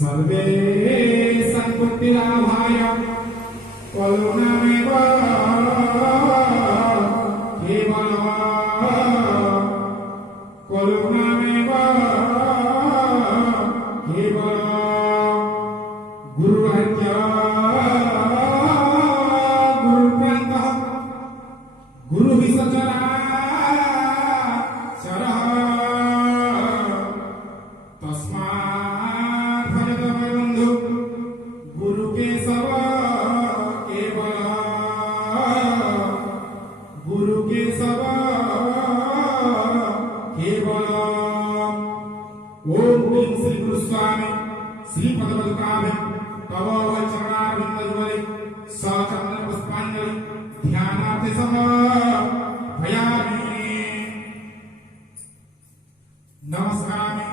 सर्वे संपत्तिलाभाय करुणामेव केवलं करुणामेव केवलं गुरुराज्ञा गुरुप्रान्तः गुरुविसर्जना ओम ह्रीं श्री गुरु स्वामी श्री पदपदकाभि तव चरणारविंदयुगले सचंदन पुष्पांजलि ध्यानार्थ समर्पयामि। नमस्कार।